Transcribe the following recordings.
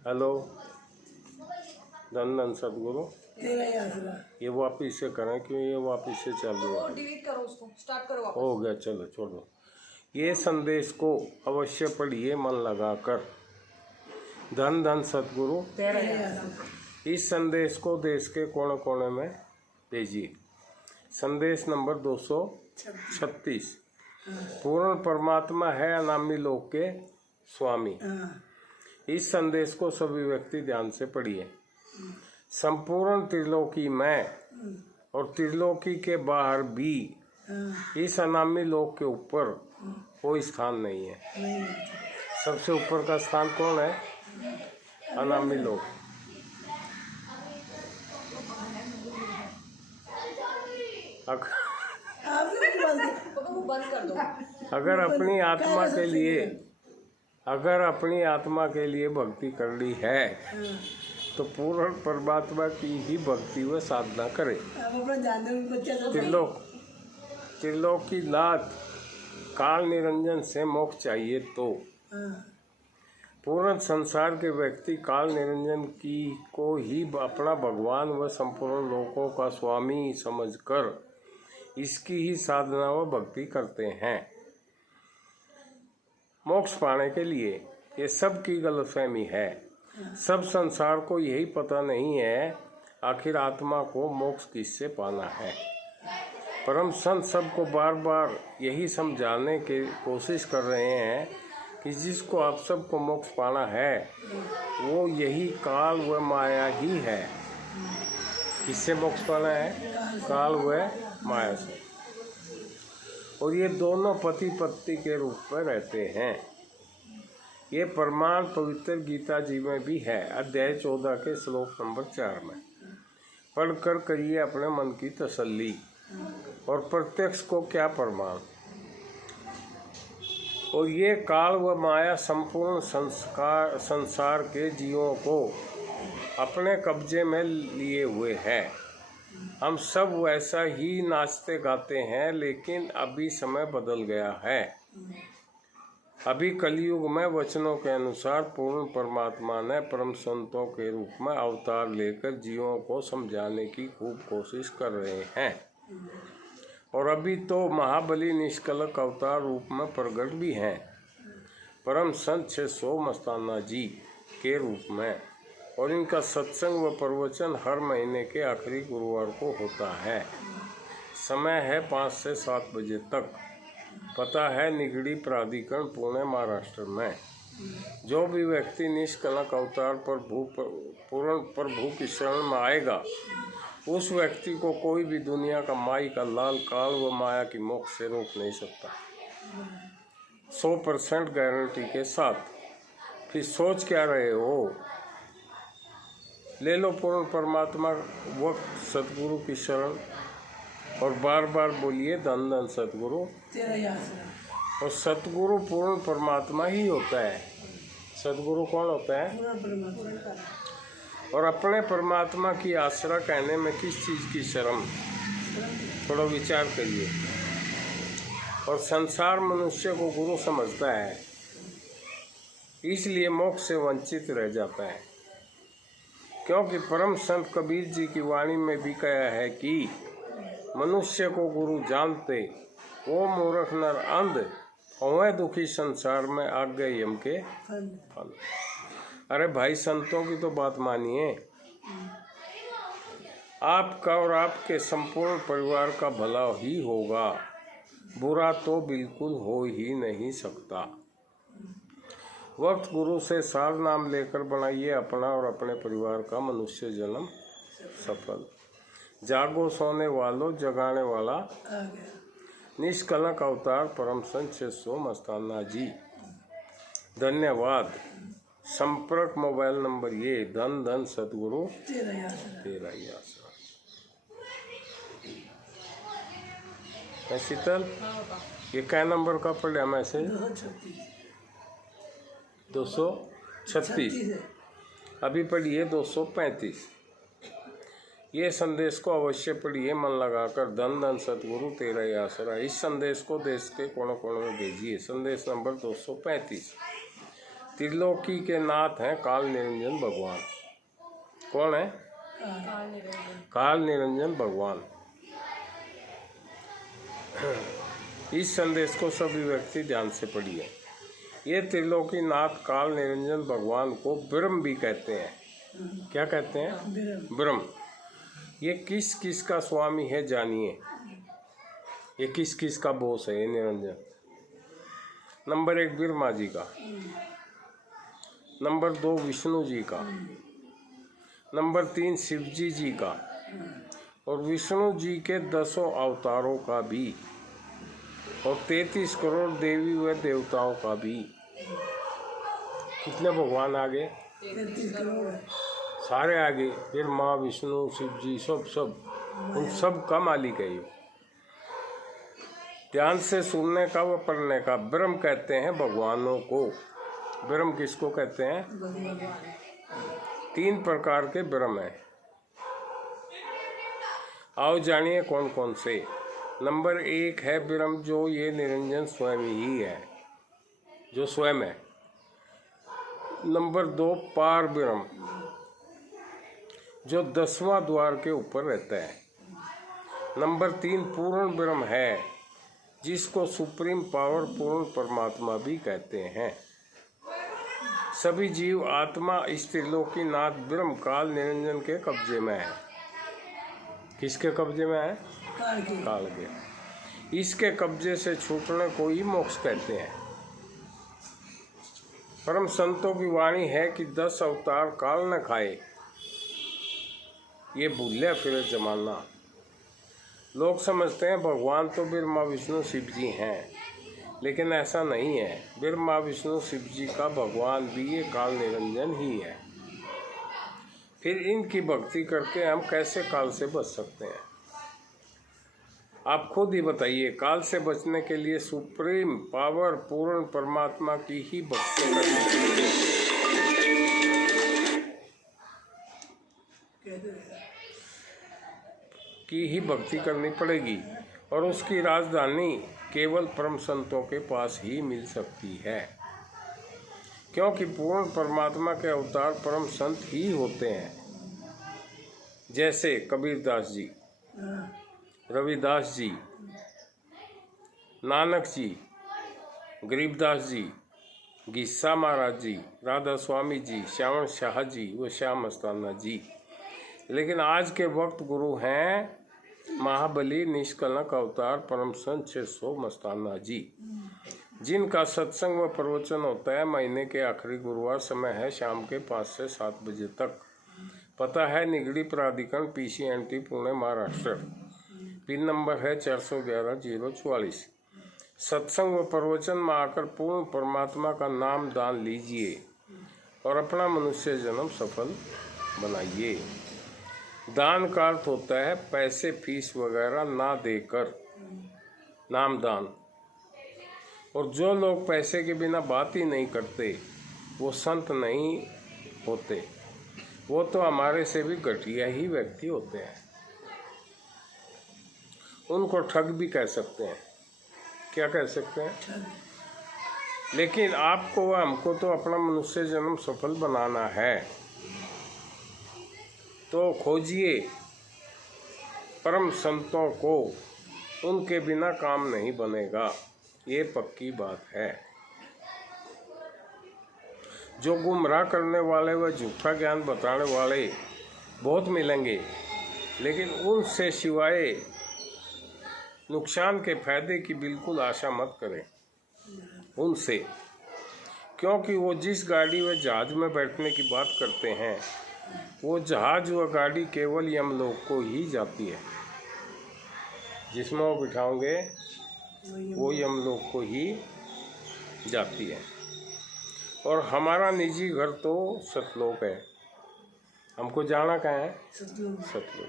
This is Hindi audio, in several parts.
हेलो, धन धन सतगुरु। ये वापिस से करें क्यों? ये वापिस से चल रहा है। डिलीट करो उसको, स्टार्ट करो वापस। हो गया, चलो छोड़ो। ये संदेश को अवश्य पढ़िए मन लगाकर। धन धन सतगुरु। इस संदेश को देश के कोने कोने में भेजिए। संदेश नंबर 236। पूर्ण परमात्मा है अनामी लोक के स्वामी। इस संदेश को सभी व्यक्ति ध्यान से पढ़िए। संपूर्ण त्रिलोकी में और त्रिलोकी के बाहर भी इस अनामी लोक के ऊपर कोई स्थान नहीं है। सबसे ऊपर का स्थान कौन है? अनामी लोक। अगर अपनी आत्मा के लिए भक्ति करनी है तो पूर्ण परमात्मा की ही भक्ति व साधना करें। त्रिलोक की लात काल निरंजन से मोक्ष चाहिए तो पूर्ण संसार के व्यक्ति काल निरंजन की को ही अपना भगवान व संपूर्ण लोकों का स्वामी समझकर इसकी ही साधना व भक्ति करते हैं। मोक्ष पाने के लिए ये सब की गलतफहमी है। सब संसार को यही पता नहीं है आखिर आत्मा को मोक्ष किससे पाना है। परम संत सबको बार बार यही समझाने की कोशिश कर रहे हैं कि जिसको आप सबको मोक्ष पाना है वो यही काल व माया ही है। किससे मोक्ष पाना है? काल व माया से। और ये दोनों पति पत्नी के रूप में रहते हैं। ये प्रमाण पवित्र गीता जी में भी है, अध्याय 14 के श्लोक नंबर 4 में। पढ़कर करिए अपने मन की तसल्ली। और प्रत्यक्ष को क्या प्रमाण। और ये काल व माया संपूर्ण संसार के जीवों को अपने कब्जे में लिए हुए है। हम सब वैसा ही नाचते गाते हैं, लेकिन अभी समय बदल गया है। अभी कलयुग में वचनों के अनुसार पूर्ण परमात्मा ने परम संतों के रूप में अवतार लेकर जीवों को समझाने की खूब कोशिश कर रहे हैं। और अभी तो महाबली निष्कलंक अवतार रूप में प्रकट भी हैं, परम संत 600 मस्ताना जी के रूप में। और इनका सत्संग व प्रवचन हर महीने के आखिरी गुरुवार को होता है। समय है 5 से 7 बजे तक। पता है निगड़ी प्राधिकरण, पुणे, महाराष्ट्र में। जो भी व्यक्ति निष्कलंक अवतार पूर्ण प्रभु की शरण में आएगा उस व्यक्ति को कोई भी दुनिया का माई का लाल काल व माया की मोक्ष से रोक नहीं सकता, 100% गारंटी के साथ। फिर सोच क्या रहे हो? ले लो पूर्ण परमात्मा वक्त सतगुरु की शरण और बार बार बोलिए धन धन सतगुरु। और सतगुरु पूर्ण परमात्मा ही होता है। सतगुरु कौन होता है? और अपने परमात्मा की आसरा कहने में किस चीज़ की शर्म? थोड़ा विचार करिए। और संसार मनुष्य को गुरु समझता है, इसलिए मोक्ष से वंचित रह जाता है। क्योंकि परम संत कबीर जी की वाणी में भी कहा है कि मनुष्य को गुरु जानते वो मूर्ख नर अंध होवे दुखी संसार में आग गए यम के फल। अरे भाई, संतों की तो बात मानिए। आपका और आपके संपूर्ण परिवार का भला ही होगा, बुरा तो बिल्कुल हो ही नहीं सकता। वक्त गुरु से सार नाम लेकर बनाइए अपना और अपने परिवार का मनुष्य जन्म सफल। जागो सोने वालों, जगाने वाला निष्कलंक अवतार परम संत 600 मस्ताना जी। धन्यवाद। संपर्क मोबाइल नंबर ये धन धन सतगुरु तेरा ही आसरा। मैं शीतल, ये क्या नंबर का पड़ा मैसेज? 236। अभी पढ़िए 235। ये संदेश को अवश्य पढ़िए मन लगाकर। धन धन सतगुरु तेरा ही आसरा। इस संदेश को देश के कोने कोने में भेजिए। संदेश नंबर 235। त्रिलोकी के नाथ हैं काल निरंजन भगवान। कौन है? काल निरंजन भगवान। इस संदेश को सभी व्यक्ति ध्यान से पढ़िए। ये त्रिलोकी नाथ काल निरंजन भगवान को ब्रह्म भी कहते हैं। क्या कहते हैं? ब्रह्म। ये किस किस का स्वामी है जानिए। ये किस किस का बॉस है ये निरंजन? नंबर 1 ब्रह्मा जी का, नंबर 2 विष्णु जी का, नंबर 3 शिव जी का, और विष्णु जी के 10 अवतारों का भी, और 33 करोड़ देवी व देवताओं का भी। कितने भगवान आगे? 33 करोड़ सारे आगे। फिर माँ विष्णु शिव जी सब उन सब का मालिक है ये। ध्यान से सुनने का व पढ़ने का। ब्रह्म कहते हैं भगवानों को। ब्रह्म किसको कहते हैं? 3 प्रकार के ब्रह्म हैं। आओ जानिए कौन कौन से। नंबर 1 है ब्रह्म जो ये निरंजन स्वयं ही है, जो स्वयं है। नंबर 2 पार ब्रह्म जो 10वां द्वार के ऊपर रहता है। नंबर 3 पूर्ण ब्रह्म है जिसको सुप्रीम पावर पूर्ण परमात्मा भी कहते हैं। सभी जीव आत्मा इस त्रिलोकी नाथ ब्रह्म काल निरंजन के कब्जे में है। किसके कब्जे में है? काल के। इसके कब्जे से छूटने को ही मोक्ष कहते हैं। परम संतों की वाणी है कि 10 अवतार काल न खाए, ये भूले फिर जमाना। लोग समझते हैं भगवान तो ब्रह्मा विष्णु शिव जी हैं, लेकिन ऐसा नहीं है। ब्रह्मा विष्णु शिव जी का भगवान भी ये काल निरंजन ही है। फिर इनकी भक्ति करके हम कैसे काल से बच सकते हैं? आप खुद ही बताइए। काल से बचने के लिए सुप्रीम पावर पूर्ण परमात्मा की ही भक्ति करनी पड़ेगी, और उसकी राजधानी केवल परम संतों के पास ही मिल सकती है, क्योंकि पूर्ण परमात्मा के अवतार परम संत ही होते हैं। जैसे कबीरदास जी, रविदास जी, नानक जी, गरीबदास जी, गीसा महाराज जी, राधा स्वामी जी, श्यामण शाह जी व श्याम मस्ताना जी। लेकिन आज के वक्त गुरु हैं महाबली निष्कलंक अवतार परम संत 600 मस्ताना जी, जिनका सत्संग व प्रवचन होता है महीने के आखिरी गुरुवार। समय है शाम के 5 से 7 बजे तक। पता है निगड़ी प्राधिकरण PCNT Pune Maharashtra. Pin number है 411-044। सत्संग व प्रवचन में आकर पूर्ण परमात्मा का नाम दान लीजिए और अपना मनुष्य जन्म सफल बनाइए। दान का अर्थ होता है पैसे फीस वगैरह ना देकर नाम दान। और जो लोग पैसे के बिना बात ही नहीं करते वो संत नहीं होते, वो तो हमारे से भी घटिया ही व्यक्ति होते हैं। उनको ठग भी कह सकते हैं। क्या कह सकते हैं? लेकिन आपको व हमको तो अपना मनुष्य जन्म सफल बनाना है, तो खोजिए परम संतों को। उनके बिना काम नहीं बनेगा, ये पक्की बात है। जो गुमराह करने वाले व झूठा ज्ञान बताने वाले बहुत मिलेंगे, लेकिन उनसे सिवाय नुकसान के फायदे की बिल्कुल आशा मत करें उनसे, क्योंकि वो जिस गाड़ी व जहाज में बैठने की बात करते हैं वो जहाज व गाड़ी केवल यमलोक को ही जाती है। जिसमें वो बिठाओगे वो यमलोक को ही जाती है। और हमारा निजी घर तो सतलोक है। हमको जाना कहाँ है? सतलोक।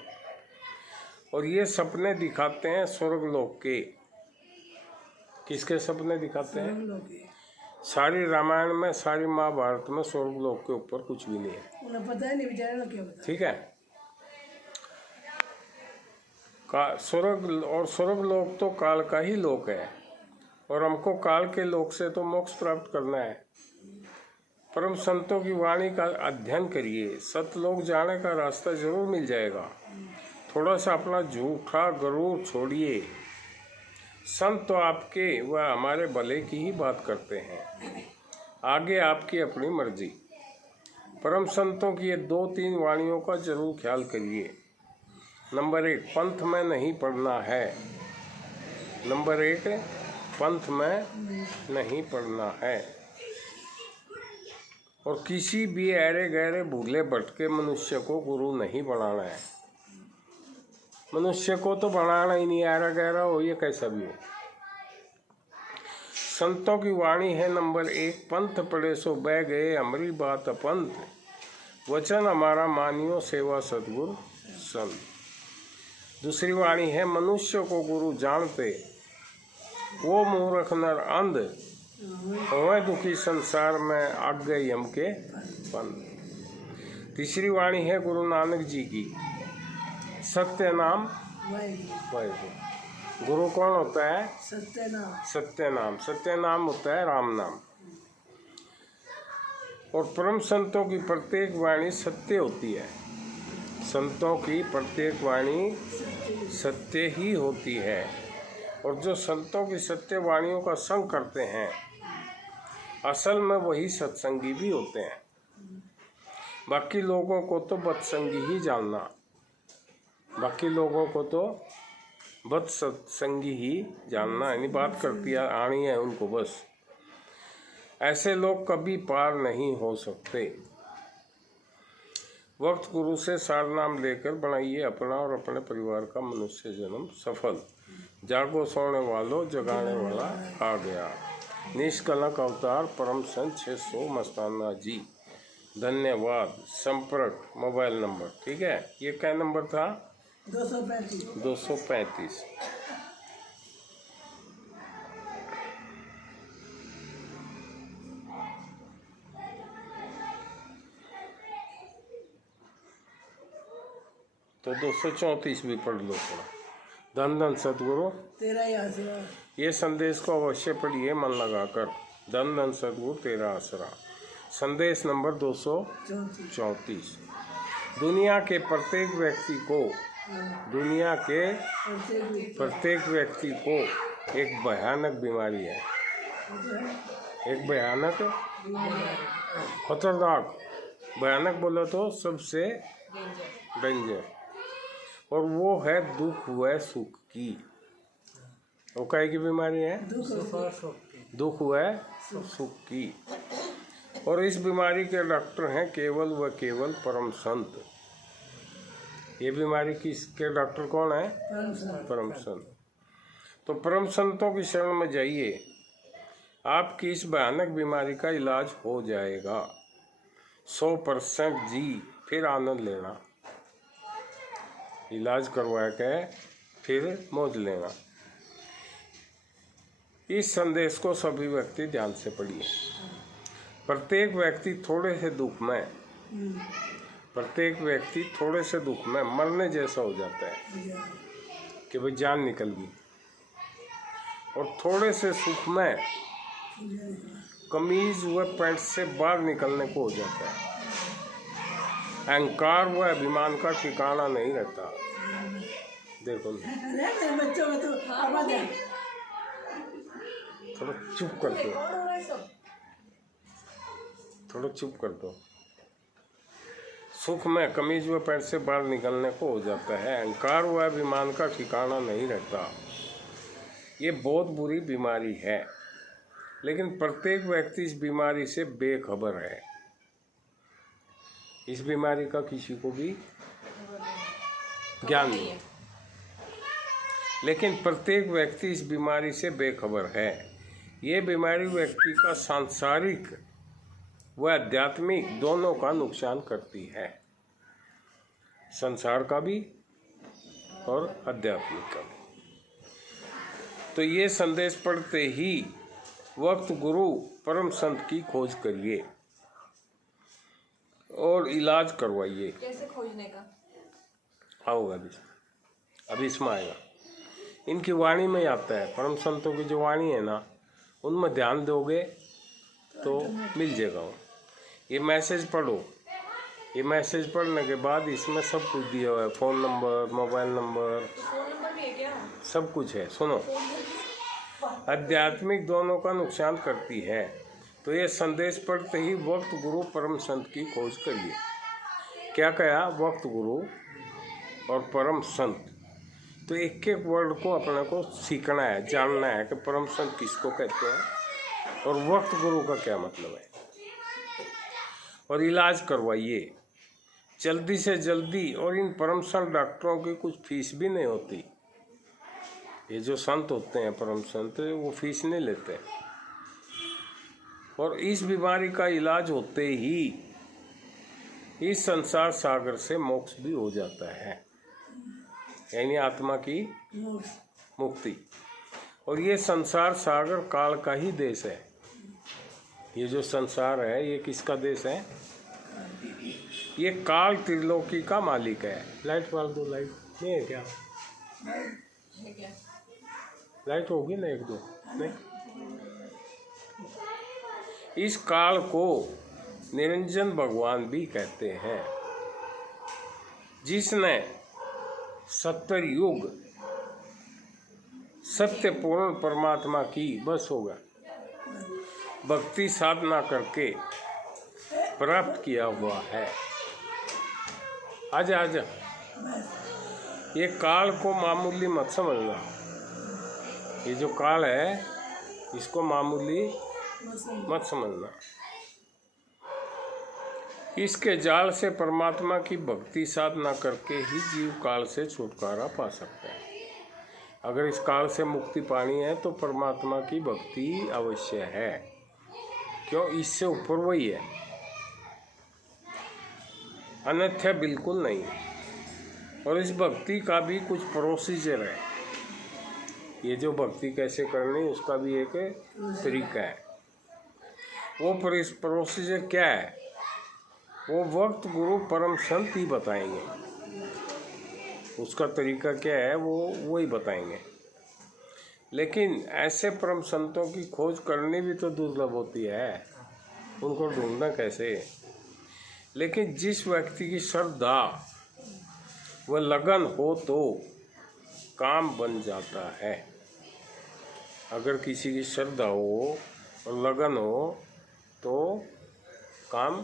और ये सपने दिखाते हैं स्वर्गलोक के। किसके सपने दिखाते हैं? सारी रामायण में, सारी महाभारत में स्वर्गलोक के ऊपर कुछ भी नहीं है। उन्हें पता है नहीं बेचारे क्या पता। ठीक है। स्वर्गलोक तो काल का ही लोक है, और हमको काल के लोक से तो मोक्ष प्राप्त करना है। परम संतों की वाणी का अध्ययन करिए, सतलोक जाने का रास्ता जरूर मिल जाएगा। थोड़ा सा अपना झूठा गरूर छोड़िए। संत तो आपके व हमारे भले की ही बात करते हैं, आगे आपकी अपनी मर्जी। परम संतों की ये 2-3 वाणियों का जरूर ख्याल करिए। नंबर 1, पंथ में नहीं पढ़ना है। नंबर 1, पंथ में नहीं पढ़ना है। और किसी भी ऐरे गहरे भूले भटके मनुष्य को गुरु नहीं बनाना है। मनुष्य को तो बनाना ही नहीं, ऐरा गहरा हो ये कैसा भी हो। संतों की वाणी है नंबर 1, पंथ पढ़े सो बह गए हमारी बात अपंथ, वचन हमारा मानियो सेवा सतगुरु संत। दूसरी वाणी है, मनुष्य को गुरु जानते वो मूर्ख नर अंध, होए दुखी संसार में आग गए यम के पंथ। तीसरी वाणी है गुरु नानक जी की, सत्य नाम वाहिगुरु। गुरु कौन होता है? सत्य नाम। सत्य नाम होता है राम नाम। और परम संतों की प्रत्येक वाणी सत्य होती है। संतों की प्रत्येक वाणी सत्य ही होती है। और जो संतों की सत्य वाणियों का संग करते हैं, असल में वही सत्संगी भी होते हैं। बाकी लोगों को तो बदसंगी ही जानना, बाकी लोगों को तो बद सत्संगी ही जानना, यानी बात करती है आनी है उनको बस। ऐसे लोग कभी पार नहीं हो सकते। वक्त गुरु से सार नाम लेकर बनाइए अपना और अपने परिवार का मनुष्य जन्म सफल। जागो सोने वालों जगाने वाला आ गया। निष्कलंक अवतार परम संत 600 मस्ताना जी। धन्यवाद। संपर्क मोबाइल नंबर, ठीक है। ये क्या नंबर था? 235। तो 234 भी पढ़ लो थोड़ा। धन धन सतगुरु तेरा ही आसरा। ये संदेश को अवश्य पढ़िए मन लगाकर। धन धन सतगुरु तेरा आसरा। संदेश नंबर 234। दुनिया के प्रत्येक व्यक्ति को एक भयानक बीमारी है। एक भयानक खतरनाक, भयानक बोलो तो सबसे डेंजर, और वो है दुख व सुख की। वो काय की बीमारी है? दुख व सुख की। और इस बीमारी के डॉक्टर हैं केवल व केवल परम संत। ये बीमारी किसके डॉक्टर कौन है? परम संत। तो परम संतों की शरण में जाइए, आपकी इस भयानक बीमारी का इलाज हो जाएगा 100% जी। फिर आनंद लेना, इलाज करवा के फिर मौज लेना। इस संदेश को सभी व्यक्ति ध्यान से पढ़िए। प्रत्येक व्यक्ति थोड़े से दुख में मरने जैसा हो जाता है कि भाई जान निकल गई, और थोड़े से सुख में कमीज व पैंट से बाहर निकलने को हो जाता है। अहंकार व अभिमान का ठिकाना नहीं रहता। देखो थोड़ा चुप कर दो। सुख में कमीज व पैंट से बाहर निकलने को हो जाता है। अहंकार व अभिमान का ठिकाना नहीं रहता। ये बहुत बुरी बीमारी है, लेकिन प्रत्येक व्यक्ति इस बीमारी से बेखबर है। इस बीमारी का किसी को भी ज्ञान नहीं, लेकिन प्रत्येक व्यक्ति इस बीमारी से बेखबर है। ये बीमारी व्यक्ति का सांसारिक व आध्यात्मिक दोनों का नुकसान करती है, संसार का भी और आध्यात्मिक का भी। तो ये संदेश पढ़ते ही वक्त गुरु परम संत की खोज करिए और इलाज करवाइए। कैसे खोजने का? आओगा अभी इसमें आएगा। इनकी वाणी में आता है, परम संतों की जो वाणी है ना, उनमें ध्यान दोगे तो मिल जाएगा वो। ये मैसेज पढ़ो। ये मैसेज पढ़ने के बाद इसमें सब कुछ दिया हुआ है, फ़ोन नंबर, मोबाइल नंबर, भी है क्या? सब कुछ है। सुनो, आध्यात्मिक दोनों का नुकसान करती है, तो ये संदेश पढ़ते ही वक्त गुरु परम संत की खोज करिए। क्या कहा? वक्त गुरु और परम संत। तो एक एक वर्ड को अपने को सीखना है, जानना है कि परम संत किसको कहते हैं और वक्त गुरु का क्या मतलब है। और इलाज करवाइए जल्दी से जल्दी। और इन परम संत डॉक्टरों की कुछ फीस भी नहीं होती। ये जो संत होते हैं परम संत, वो फीस नहीं लेते। और इस बीमारी का इलाज होते ही इस संसार सागर से मोक्ष भी हो जाता है, यानी आत्मा की मुक्ति। और ये संसार सागर काल का ही देश है। ये जो संसार है ये किसका देश है? ये काल त्रिलोकी का मालिक है। लाइट वाल दो, लाइट नहीं है क्या? लाइट होगी ना, एक दो नहीं। इस काल को निरंजन भगवान भी कहते हैं, जिसने 70 युग सत्यपूर्ण परमात्मा की बस होगा भक्ति साधना करके प्राप्त किया हुआ है। आजा आजा, ये काल को मामूली मत समझना। ये जो काल है इसको मामूली मत समझना। इसके जाल से परमात्मा की भक्ति साधना करके ही जीव काल से छुटकारा पा सकता है। अगर इस काल से मुक्ति पानी है तो परमात्मा की भक्ति अवश्य है। क्यों? इससे ऊपर वही है, अन्यथा बिल्कुल नहीं। और इस भक्ति का भी कुछ प्रोसीजर है। ये जो भक्ति कैसे करनी उसका भी एक तरीका है। वो प्रोसीजर क्या है? वो वक्त गुरु परम संत ही बताएंगे। उसका तरीका क्या है वो वही बताएंगे। लेकिन ऐसे परम संतों की खोज करनी भी तो दुर्लभ होती है, उनको ढूंढना कैसे? लेकिन जिस व्यक्ति की श्रद्धा व लगन हो तो काम बन जाता है। अगर किसी की श्रद्धा हो और लगन हो तो काम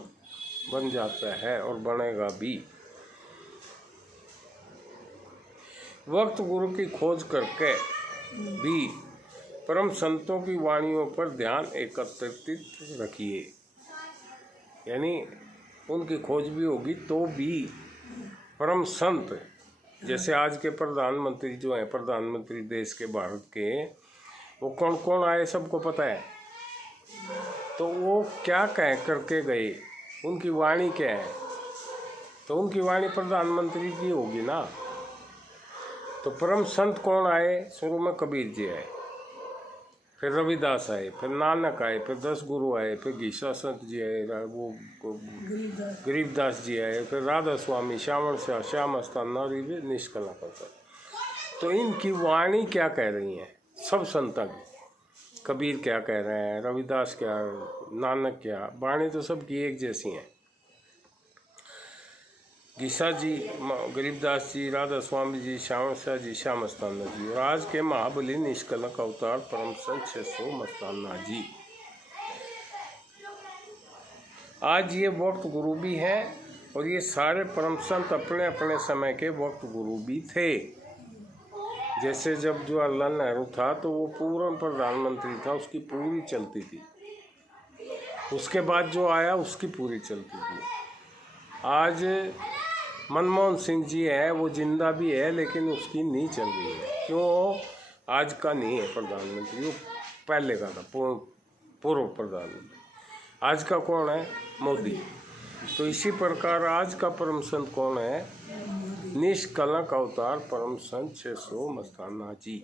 बन जाता है और बनेगा भी। वक्त गुरु की खोज करके भी परम संतों की वाणियों पर ध्यान एकत्रित रखिए, यानी उनकी खोज भी होगी तो भी परम संत, जैसे आज के प्रधानमंत्री जो हैं, प्रधानमंत्री देश के भारत के, वो कौन कौन आए सबको पता है। तो वो क्या कह करके गए, उनकी वाणी क्या है? तो उनकी वाणी प्रधानमंत्री की होगी ना। तो परम संत कौन आए? शुरू में कबीर जी आए, फिर रविदास आए, फिर नानक आए, फिर 10 गुरु आए, फिर गीसा संत जी आए, वो गरीबदास जी आए, फिर राधा स्वामी, श्यामण शाह, श्याम अस्थाना, निष्कला करता। तो इनकी वाणी क्या कह रही है? सब संतों की। कबीर क्या कह रहे हैं, रविदास क्या, नानक क्या, वाणी तो सबकी एक जैसी है। गीसा जी, गरीबदास जी, राधा स्वामी जी, श्याम शाह जी, श्याम मस्ताना जी, और आज के महाबली निष्कलंक अवतार परम संत 600 मस्ताना जी। आज ये वक्त गुरु भी हैं और ये सारे परम संत अपने अपने समय के वक्त गुरु भी थे। जैसे जब जवाहरलाल नेहरू था तो वो पूर्ण प्रधानमंत्री था, उसकी पूरी चलती थी। उसके बाद जो आया उसकी पूरी चलती थी। आज मनमोहन सिंह जी है, वो जिंदा भी है लेकिन उसकी नहीं चल रही है। क्यों? आज का नहीं है प्रधानमंत्री, वो पहले का था, पूर्व प्रधानमंत्री। आज का कौन है? मोदी। तो इसी प्रकार आज का परम संत कौन है? निष्कलंक अवतार परम संत 600 मस्ताना जी।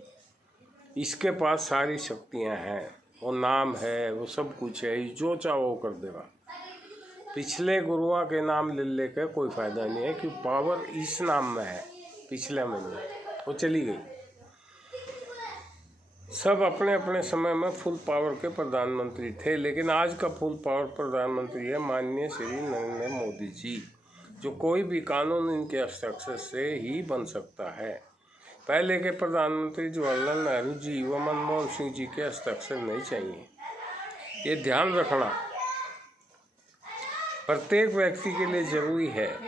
इसके पास सारी शक्तियां हैं, वो नाम है, वो सब कुछ है, जो चाहो वो कर देगा। पिछले गुरुओं के नाम ले लेकर कोई फायदा नहीं है, क्योंकि पावर इस नाम में है। पिछले में वो चली गई। सब अपने अपने समय में फुल पावर के प्रधानमंत्री थे, लेकिन आज का फुल पावर प्रधानमंत्री है माननीय श्री नरेंद्र मोदी जी, जो कोई भी कानून इनके हस्ताक्षर से ही बन सकता है। पहले के प्रधानमंत्री जवाहरलाल नेहरू जी व मनमोहन सिंह जी के हस्ताक्षर नहीं चाहिए। ये ध्यान रखना प्रत्येक व्यक्ति के लिए जरूरी है,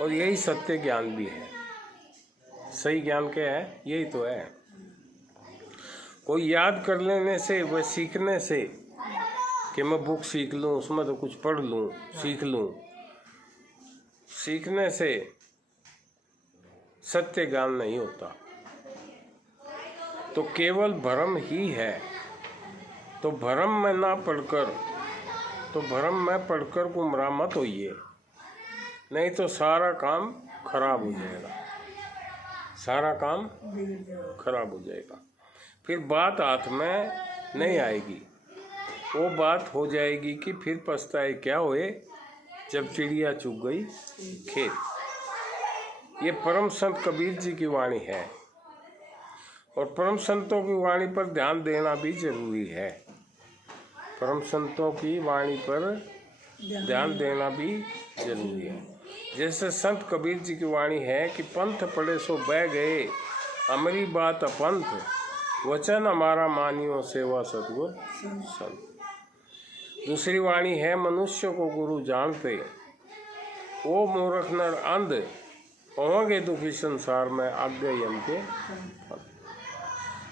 और यही सत्य ज्ञान भी है। सही ज्ञान क्या है? यही तो है। कोई याद कर लेने से, वह सीखने से, कि मैं बुक सीख लूँ, उसमें तो कुछ पढ़ लूँ, सीख लूँ, सीखने से सत्य ज्ञान नहीं होता, तो केवल भ्रम ही है। तो भ्रम में ना पढ़कर, तो भ्रम में पढ़कर गुमराह मत होइए, नहीं तो सारा काम खराब हो जाएगा, सारा काम खराब हो जाएगा। फिर बात हाथ में नहीं आएगी, वो बात हो जाएगी कि फिर पछताए क्या हुए जब चिड़िया चुग गई खेत। ये परम संत कबीर जी की वाणी है, और परम संतों की वाणी पर ध्यान देना भी जरूरी है। परम संतों की वाणी पर ध्यान देना भी जरूरी है। जैसे संत कबीर जी की वाणी है कि पंथ पड़े सो बह गए, हमारी बात अपंथ, वचन हमारा मानियो सेवा सतगुर संत। दूसरी वाणी है मनुष्य को गुरु जानते, ओ मूर्ख नर अंध, होंगे दुखी संसार में आज्ञा यम के।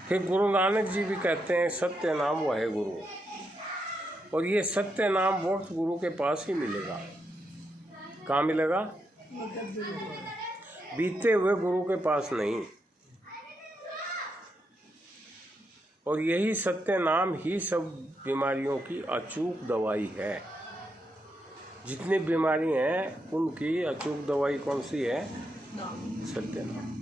फिर गुरु नानक जी भी कहते हैं सत्य नाम वह है गुरु, और ये सत्य नाम वक्त गुरु के पास ही मिलेगा। कहाँ मिलेगा? बीते हुए गुरु के पास नहीं। और यही सत्य नाम ही सब बीमारियों की अचूक दवाई है। जितनी बीमारी हैं उनकी अचूक दवाई कौन सी है? सत्य नाम।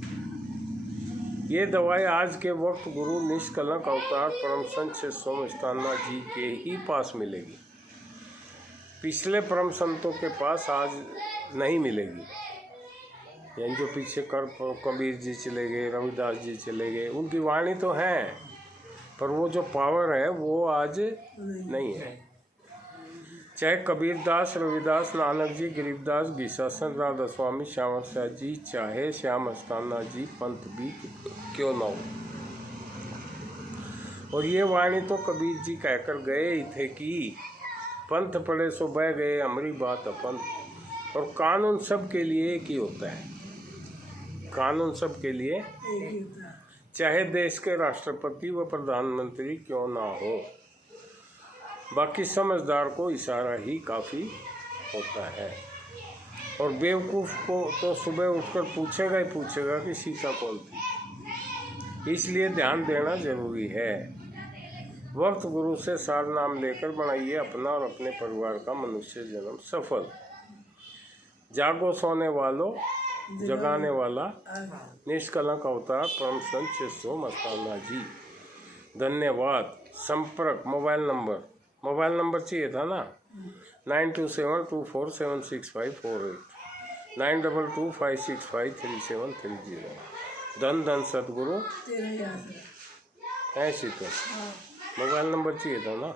ये दवाई आज के वक्त गुरु निष्कलंक अवतार परम संत श्री सोमस्थाना जी के ही पास मिलेगी। पिछले परम संतों के पास आज नहीं मिलेगी। यानी जो पीछे कबीर जी चले गए, रविदास जी चले गए, उनकी वाणी तो है, पर वो जो पावर है वो आज नहीं है। चाहे कबीरदास, रविदास, नानक जी, गरीबदास, घीसासन, राधा स्वामी, श्याम शाह जी, चाहे श्याम अस्थाना जी पंथ भी क्यों न हो। और ये वाणी तो कबीर जी कहकर गए ही थे कि पंथ पड़े सो बह गए, हमारी बात अपंथ। और कानून सबके लिए एक ही होता है, कानून सबके लिए एक ही होता है, चाहे देश के राष्ट्रपति व प्रधानमंत्री क्यों ना हो। बाकी समझदार को इशारा ही काफ़ी होता है, और बेवकूफ़ को तो सुबह उठकर पूछेगा ही पूछेगा कि सीता कौन थी। इसलिए ध्यान देना जरूरी है। वक्त गुरु से सार नाम लेकर बनाइए अपना और अपने परिवार का मनुष्य जन्म सफल। जागो सोने वालों, जगाने वाला निष्कलंक अवतार परम संत श्री सोमस्थाना जी। धन्यवाद। संपर्क मोबाइल नंबर चाहिए था ना, 9272476548, 9225653730। धन धन सतगुरु ऐसी तो मोबाइल नंबर चाहिए था ना।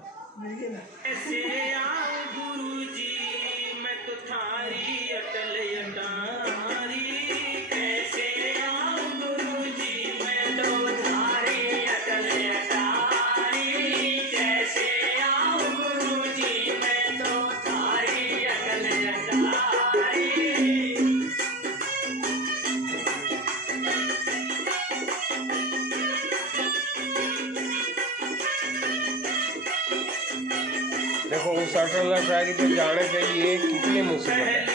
देखो उस अटल शायरी पे जाने के लिए कितनी मुसीबत है।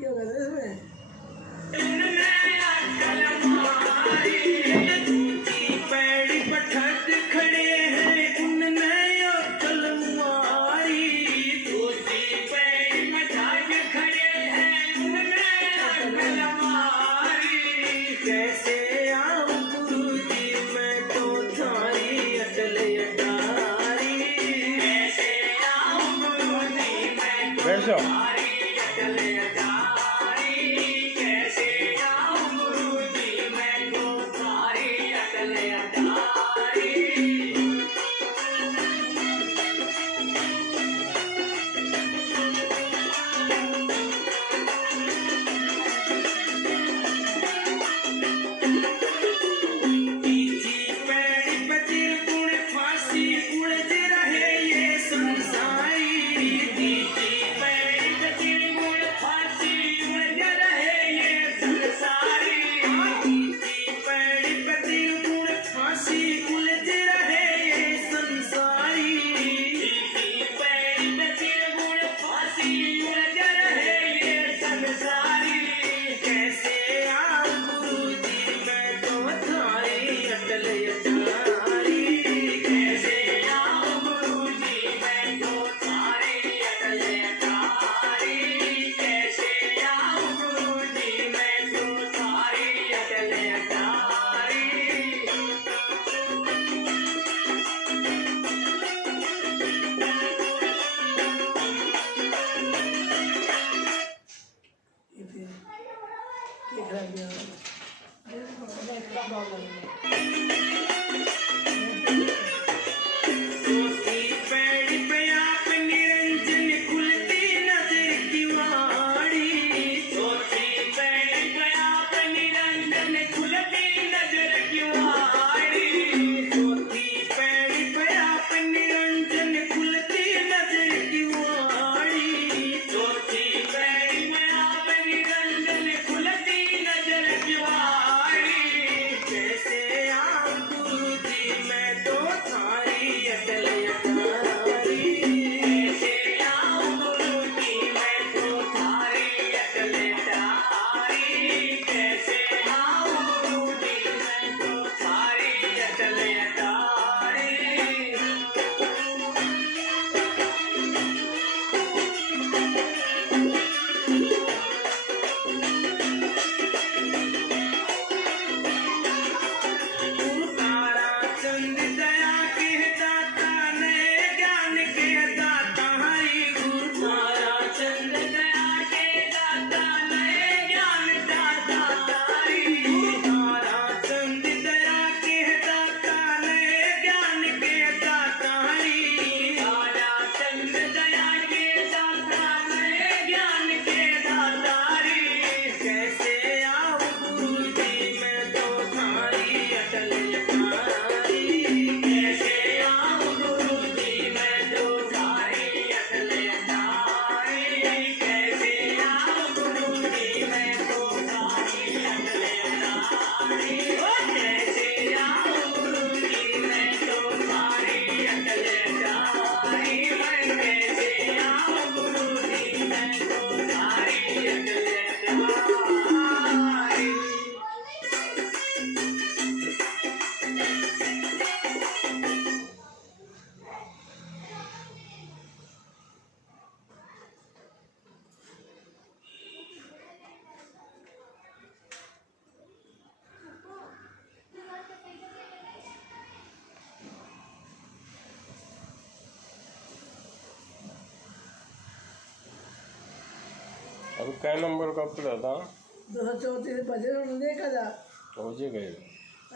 क्या कर रहे इसमें? बैठो। अब क्या नंबर का पड़ा था? 234 भजन देखा था। हो जी गए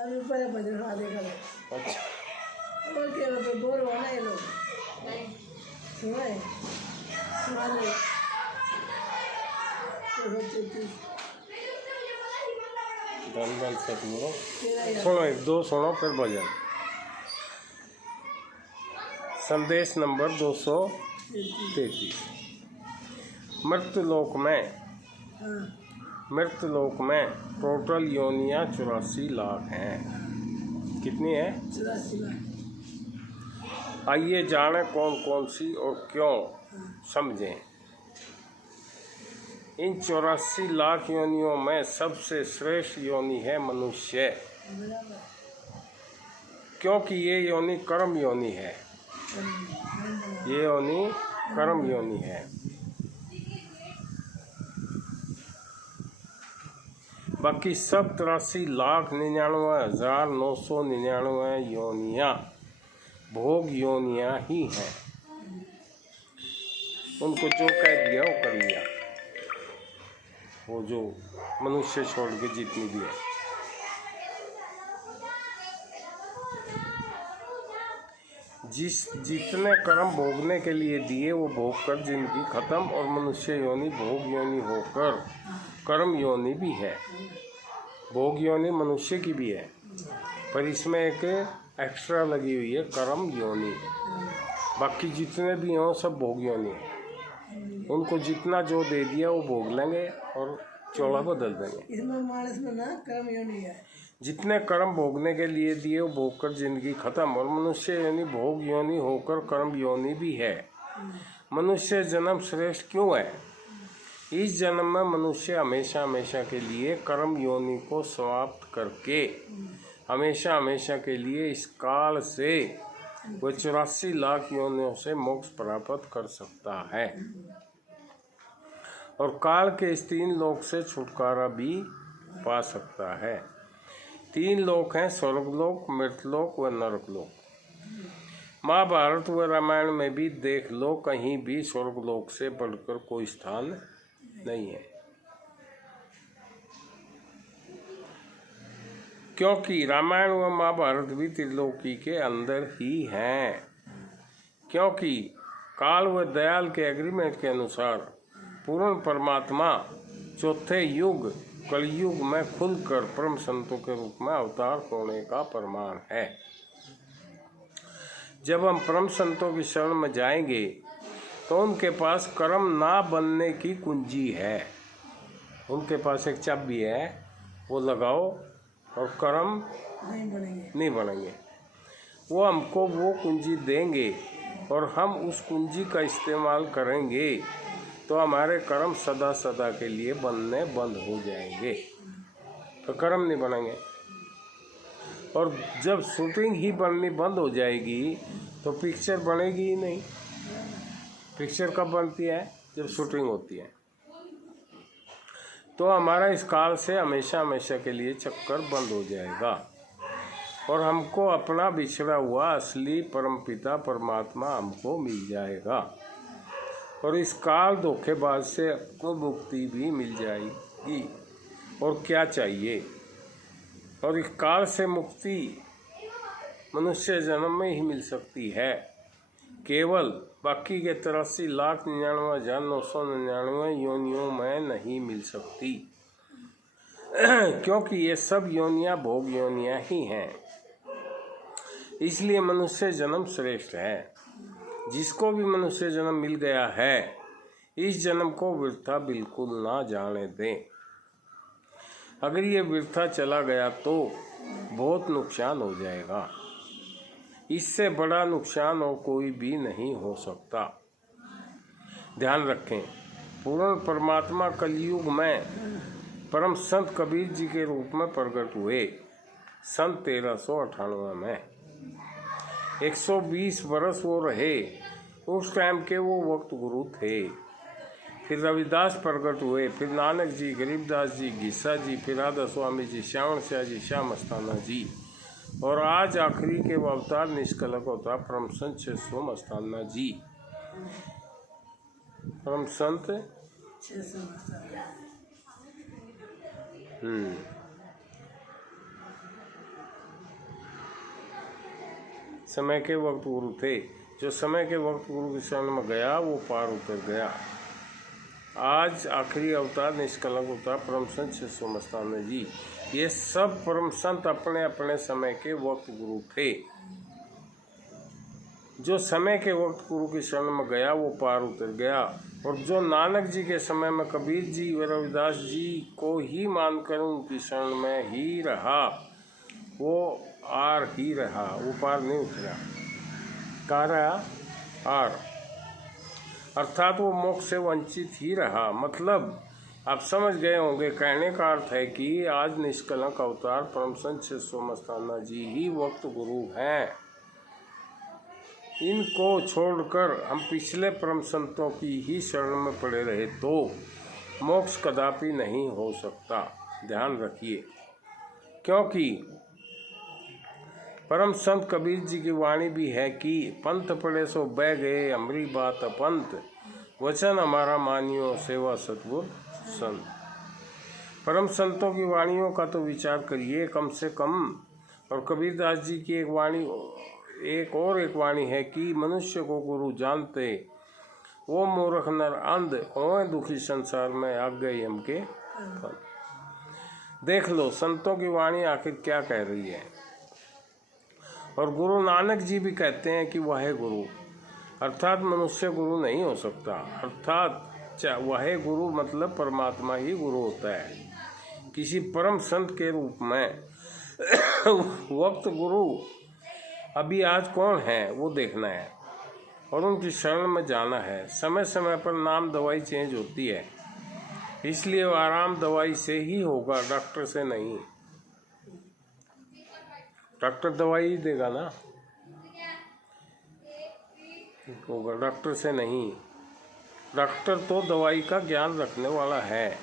अभी ऊपर भजन सुना देखा था। अच्छा और क्या लोग बोर होना ये लोग सुना ले 233 धन से सुनो, एक दो सुनो फिर भजन। संदेश नंबर 233। मृत्युलोक में टोटल योनियाँ 84 लाख हैं। कितनी है? 84 लाख। आइए जाने कौन कौन सी और क्यों, समझें। इन 84 लाख योनियों में सबसे श्रेष्ठ योनि है मनुष्य, बराबर। क्योंकि ये योनि कर्म योनि है। ये योनि कर्म योनि है। बाकी सब 83,99,999 योनियाँ भोग योनियाँ ही हैं। उनको जो कह दिया वो कर लिया, वो जो मनुष्य छोड़ के जितनी भी है। जितने कर्म भोगने के लिए दिए वो भोग कर जिंदगी खत्म, और मनुष्य योनि भोग योनि होकर कर्म योनि भी है। भोग योनि मनुष्य की भी है, पर इसमें एक एक्स्ट्रा लगी हुई है कर्म योनि। बाकी जितने भी हों सब भोग योनि है। उनको जितना जो दे दिया वो भोग लेंगे और चौड़ा बदल देंगे। इसमें मानस में ना कर्म योनि है। जितने कर्म भोगने के लिए दिए वो भोग कर जिंदगी खत्म, और मनुष्य योनि भोग योनि होकर कर्म योनि भी है। मनुष्य जन्म श्रेष्ठ क्यों है? इस जन्म में मनुष्य हमेशा हमेशा के लिए कर्म योनि को समाप्त करके हमेशा हमेशा के लिए इस काल से वो 84 लाख योनियों से मोक्ष प्राप्त कर सकता है, और काल के इस 3 लोक से छुटकारा भी पा सकता है। 3 लोक हैं, स्वर्गलोक, मृतलोक व नरकलोक। महाभारत व रामायण में भी देख लो, कहीं भी स्वर्गलोक से बढ़कर कोई स्थान नहीं है, क्योंकि रामायण व महाभारत भी त्रिलोकी के अंदर ही हैं। क्योंकि काल व दयाल के एग्रीमेंट के अनुसार पूर्ण परमात्मा चौथे युग कलयुग में खुलकर परम संतों के रूप में अवतार होने का प्रमाण है। जब हम परम संतों की शरण में जाएंगे तो उनके पास कर्म ना बनने की कुंजी है। उनके पास एक चाबी है, वो लगाओ और कर्म नहीं बनेंगे। वो हमको वो कुंजी देंगे और हम उस कुंजी का इस्तेमाल करेंगे तो हमारे कर्म सदा सदा के लिए बनने बंद हो जाएंगे, तो कर्म नहीं बनेंगे। और जब शूटिंग ही बननी बंद हो जाएगी तो पिक्चर बनेगी ही नहीं। पिक्चर कब बनती है? जब शूटिंग होती है। तो हमारा इस काल से हमेशा हमेशा के लिए चक्कर बंद हो जाएगा और हमको अपना बिछड़ा हुआ असली परमपिता परमात्मा हमको मिल जाएगा, और इस काल धोखेबाज से आपको मुक्ति भी मिल जाएगी। और क्या चाहिए? और इस काल से मुक्ति मनुष्य जन्म में ही मिल सकती है, केवल बाकी के 83,99,999 योनियों में नहीं मिल सकती, क्योंकि ये सब योनियां भोग योनियां ही हैं। इसलिए मनुष्य जन्म श्रेष्ठ है। जिसको भी मनुष्य जन्म मिल गया है, इस जन्म को वृथा बिल्कुल ना जाने दें। अगर ये वृथा चला गया तो बहुत नुकसान हो जाएगा। इससे बड़ा नुकसान और कोई भी नहीं हो सकता। ध्यान रखें, पूर्ण परमात्मा कलयुग में परम संत कबीर जी के रूप में प्रकट हुए सन 1398 में। 120 वर्ष वो रहे। उस टाइम के वो वक्त गुरु थे। फिर रविदास प्रकट हुए, फिर नानक जी, गरीबदास जी, घिस्सा जी, फिर राधा स्वामी जी, श्यामण शाह जी, श्याम अस्थाना जी, और आज आखिरी के अवतार निष्कलक होता परम संत सोम अस्थाना जी। परम संत समय के वक्त गुरु थे। जो समय के वक्त गुरु की शरण में गया वो पार उतर गया। आज आखिरी अवतार निष्कलंक अवतार परम संत सोम अस्थाना जी। ये सब परम संत अपने अपने समय के वक्त गुरु थे। जो समय के वक्त गुरु की शरण में गया वो पार उतर गया, और जो नानक जी के समय में कबीर जी व रविदास जी को ही मानकर उनकी शरण में ही रहा, वो आर ही रहा, वो पार नहीं उतरा। कहाँ रहा? आर, अर्थात वो मोक्ष से वंचित ही रहा। मतलब आप समझ गए होंगे। कहने का अर्थ है कि आज निष्कलंक अवतार परम संत श्री सोमस्ताना जी ही वक्त गुरु हैं। इनको छोड़कर हम पिछले परम संतों की ही शरण में पड़े रहे तो मोक्ष कदापि नहीं हो सकता। ध्यान रखिए, क्योंकि परम संत कबीर जी की वाणी भी है कि पंथ पड़े सो बह गए, हमारी बात अपंत, वचन हमारा मानियो, सेवा सतगुर संत। परम संतों की वाणियों का तो विचार करिए कम से कम। और कबीरदास जी की एक वाणी है कि मनुष्य को गुरु जानते, वो मूर्ख नर अंध, होए दुखी संसार में, आ गए हम के फल। देख लो संतों की वाणी आखिर क्या कह रही है। और गुरु नानक जी भी कहते हैं कि वह गुरु, अर्थात मनुष्य गुरु नहीं हो सकता। अर्थात वह गुरु मतलब परमात्मा ही गुरु होता है, किसी परम संत के रूप में। वक्त गुरु अभी आज कौन है वो देखना है और उनकी शरण में जाना है। समय समय पर नाम दवाई चेंज होती है, इसलिए वो आराम दवाई से ही होगा, डॉक्टर से नहीं। डॉक्टर दवाई ही देगा ना, होगा डॉक्टर से नहीं। डॉक्टर तो दवाई का ज्ञान रखने वाला है,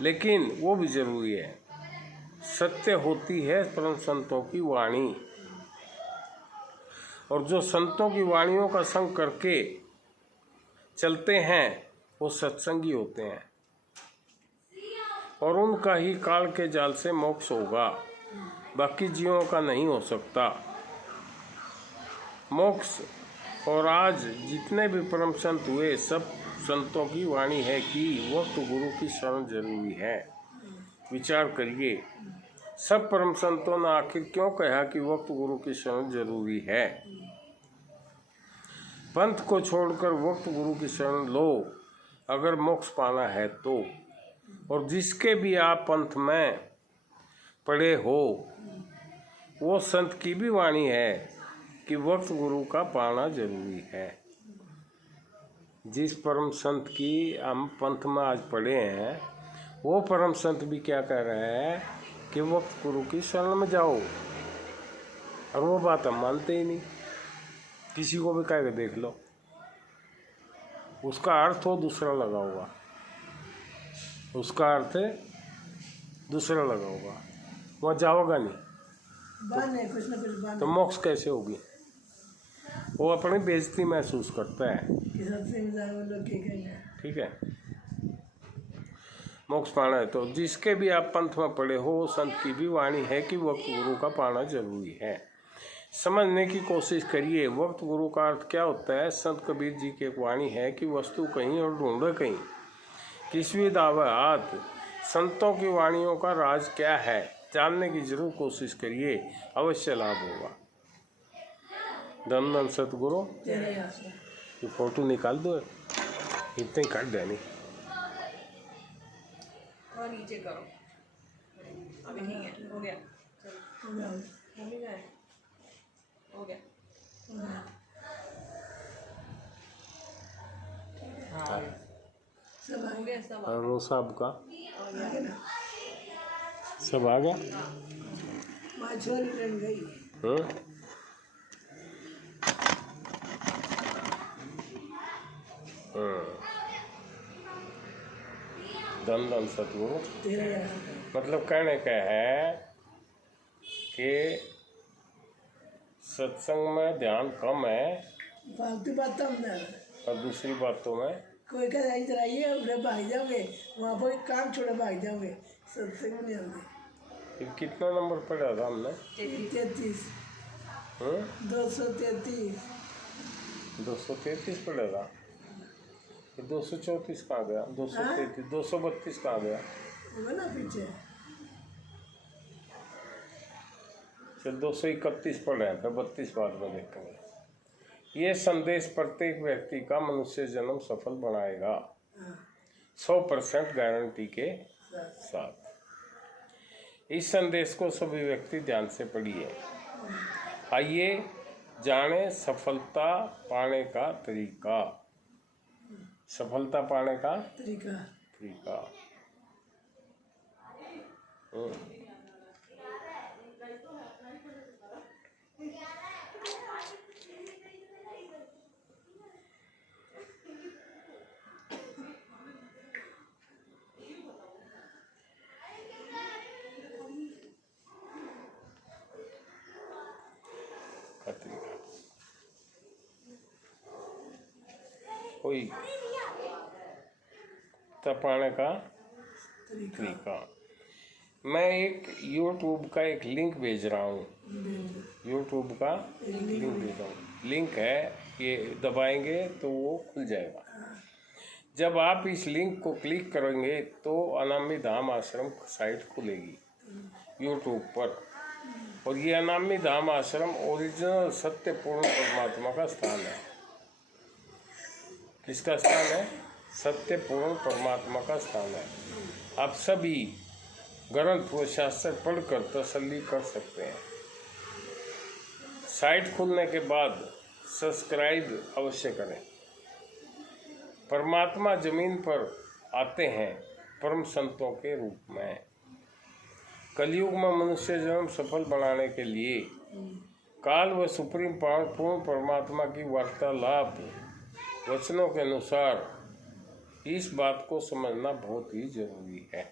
लेकिन वो भी जरूरी है। सत्य होती है परम संतों की वाणी, और जो संतों की वाणियों का संग करके चलते हैं वो सत्संगी होते हैं, और उनका ही काल के जाल से मोक्ष होगा, बाकी जीवों का नहीं हो सकता मोक्ष। और आज जितने भी परम संत हुए, सब संतों की वाणी है कि वक्त गुरु की शरण जरूरी है। विचार करिए, सब परम संतों ने आखिर क्यों कहा कि वक्त गुरु की शरण जरूरी है। पंथ को छोड़कर वक्त गुरु की शरण लो अगर मोक्ष पाना है तो। और जिसके भी आप पंथ में पड़े हो, वो संत की भी वाणी है कि वक्त गुरु का पाना जरूरी है। जिस परम संत की हम पंथ में आज पड़े हैं, वो परम संत भी क्या कह रहे हैं कि वक्त गुरु की शरण में जाओ, और वो बात हम मानते ही नहीं। किसी को भी कह के देख लो, उसका अर्थ हो दूसरा लगा होगा, उसका अर्थ दूसरा लगा होगा, वहाँ जाओगा नहीं कुछ ना कुछ बात तो मोक्ष कैसे होगी। वो अपनी बेइज्जती महसूस करता है। ठीक है, मोक्ष पाना है तो जिसके भी आप पंथ में पड़े हो, संत की भी वाणी है कि वक्त गुरु का पाना जरूरी है। समझने की कोशिश करिए, वक्त गुरु का अर्थ क्या होता है। संत कबीर जी की एक वाणी है कि वस्तु कहीं और ढूंढे कहीं, किसवी दावा हाथ। संतों की वाणियों का राज क्या है, जानने की जरूर कोशिश करिए, अवश्य लाभ होगा। धन धन सतगुरु। ये फोटो निकाल दो, इतने ही काट देनी। और नीचे करो, अभी नहीं है, हो गया, मम्मी का है, हो गया। सब हो गया सब और वो साहब का आ गया। सब आ गया। माँ छोरी बन गई। धन धन सतगुरु। 13,000 मतलब कहने का है कि सत्संग में ध्यान कम है, फालतू बात तो हम और दूसरी बातों में कोई का इधर आइए, उधर भाग जाओगे, वहाँ पर काम छोड़े भाग जाओगे, सत्संग में नहीं आते। ये कितना नंबर पड़ा था हमने? 33 233 233 पड़ा था। 234 कहाँ गया? 233 232 कहाँ गया? वो ना पीछे फिर 231 पढ़ रहे हैं, फिर 32 बाद में देखेंगे। ये संदेश प्रत्येक व्यक्ति का मनुष्य जन्म सफल बनाएगा, 100% गारंटी के साथ। इस संदेश को सभी व्यक्ति ध्यान से पढ़िए। आइए जाने सफलता पाने का तरीका। सफलता पाने का कत्रिका। कत्रिका कोई तपाने का तरीका। मैं एक YouTube का एक लिंक भेज रहा हूँ, YouTube का लिंक भेज रहा हूँ। लिंक है, ये दबाएंगे तो वो खुल जाएगा। जब आप इस लिंक को क्लिक करेंगे तो अनामी धाम आश्रम साइट खुलेगी YouTube पर। और ये अनामी धाम आश्रम ओरिजिनल सत्य पूर्ण परमात्मा का स्थान है। किसका स्थान है? सत्य पूर्ण परमात्मा का स्थान है। आप सभी ग्रंथ व शास्त्र पढ़कर तसल्ली कर सकते हैं। साइट खुलने के बाद सब्सक्राइब अवश्य करें। परमात्मा जमीन पर आते हैं परम संतों के रूप में। कलयुग में मनुष्य जन्म सफल बनाने के लिए काल व सुप्रीम पावर पूर्ण परमात्मा की वार्तालाप वचनों के अनुसार इस बात को समझना बहुत ही जरूरी है।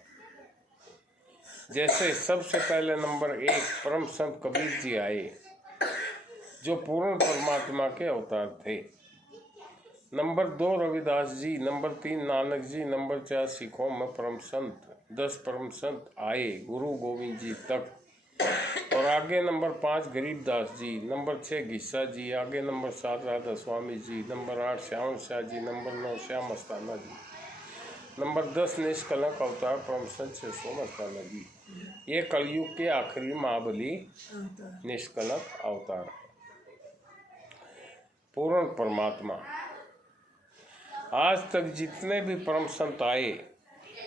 जैसे सबसे पहले नंबर 1 परम संत कबीर जी आए, जो पूर्ण परमात्मा के अवतार थे। Number 2 Ravidas ji, number 3 Nanak ji, number 4 सिखों में परम संत 10 परम संत आए गुरु गोविंद जी तक। और आगे नंबर 5 गरीबदास जी, नंबर 6 घिस्सा जी, आगे number 7 Radha Swami ji, number 8 Shyam Shah ji, number 9 Shyam मस्ताना जी, नंबर 10 निष्कलंक अवतार परम संत शेषो मस्ताना जी। ये कलयुग के आखिरी महाबली निष्कलंक अवतार है, पूर्ण परमात्मा। आज तक जितने भी परम संत आए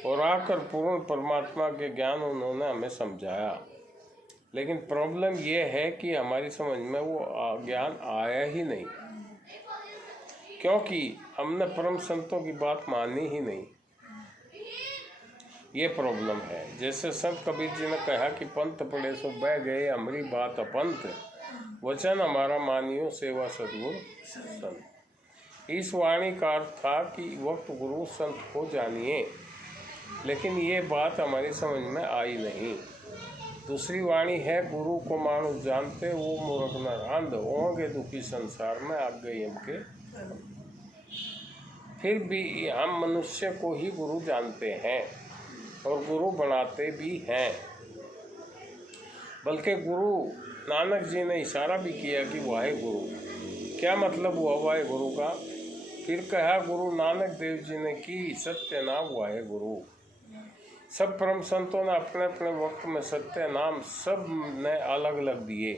और आकर पूर्ण परमात्मा के ज्ञान उन्होंने हमें समझाया, लेकिन प्रॉब्लम ये है कि हमारी समझ में वो ज्ञान आया ही नहीं, क्योंकि हमने परम संतों की बात मानी ही नहीं। ये प्रॉब्लम है। जैसे संत कबीर जी ने कहा कि पंथ पड़े सो बह गए, हमारी बात अपंथ, वचन हमारा मानियो सेवा सद्गुरु संत। इस वाणी का अर्थ था कि वक्त गुरु संत को जानिए, लेकिन ये बात हमारी समझ में आई नहीं। दूसरी वाणी है गुरु को मानुष जानते वो मूर्ख नर अंध होंगे दुखी संसार में आग गई हमके। फिर भी हम मनुष्य को ही गुरु जानते हैं और गुरु बनाते भी हैं। बल्कि गुरु नानक जी ने इशारा भी किया कि वाहे गुरु। क्या मतलब हुआ वाहे गुरु का? फिर कहा गुरु नानक देव जी ने की सत्य नाम वाहे गुरु। सब परम संतों ने अपने अपने वक्त में सत्य नाम सब ने अलग अलग दिए,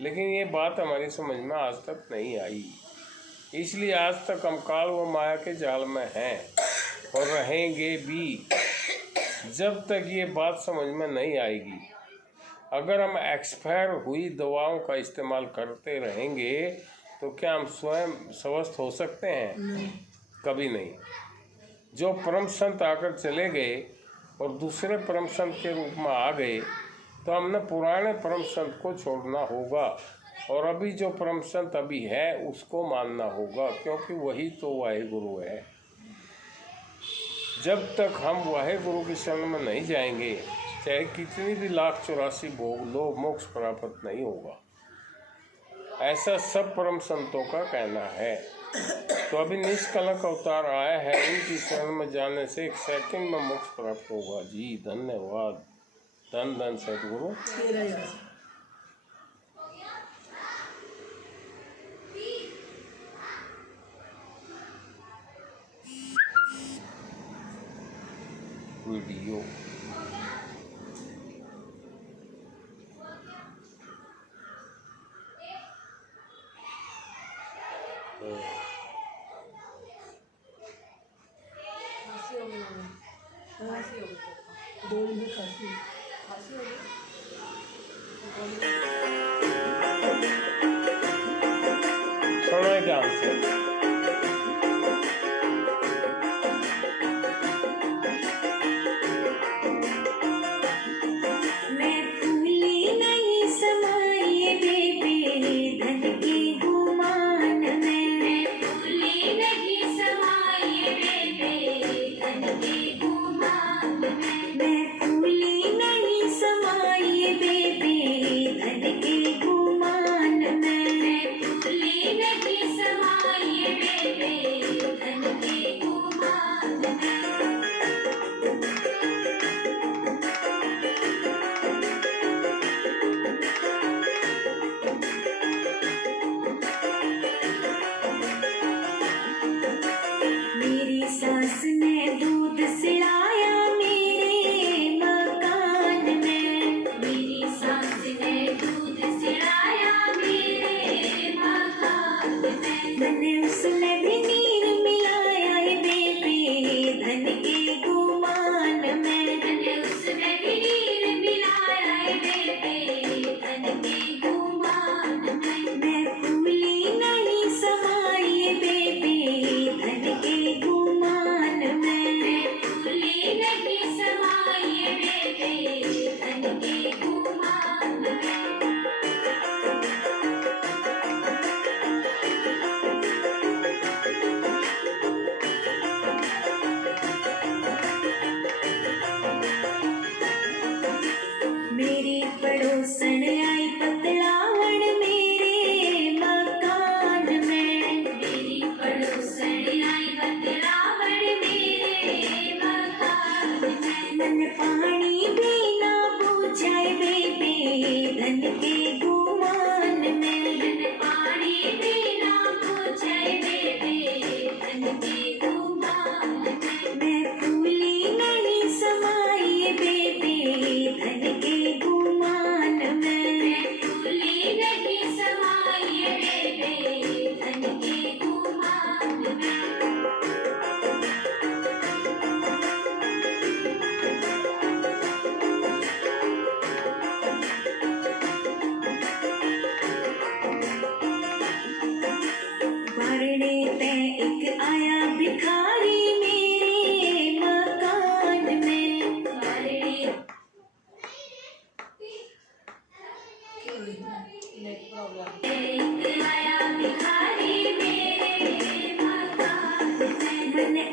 लेकिन ये बात हमारी समझ में आज तक नहीं आई। इसलिए आज तक हम काल व माया के जाल में हैं और रहेंगे भी जब तक ये बात समझ में नहीं आएगी। अगर हम एक्सपायर हुई दवाओं का इस्तेमाल करते रहेंगे तो क्या हम स्वयं स्वस्थ हो सकते हैं? कभी नहीं। जो परम संत आकर चले गए और दूसरे परम संत के रूप में आ गए, तो हमने पुराने परम संत को छोड़ना होगा और अभी जो परम संत अभी है उसको मानना होगा, क्योंकि वही तो वाहे गुरु है। जब तक हम वाहे गुरु की शरण में नहीं जाएंगे, चाहे कितनी भी 1,84 भोग लो, मोक्ष प्राप्त नहीं होगा। ऐसा सब परम संतों का कहना है। तो अभी निष्कलंक अवतार आया है, इनकी शरण में जाने से 1 सेकंड में मोक्ष प्राप्त होगा। जी धन्यवाद। धन धन सतगुरु। वीडियो दो दिन में खांसी सुनो ध्यान से।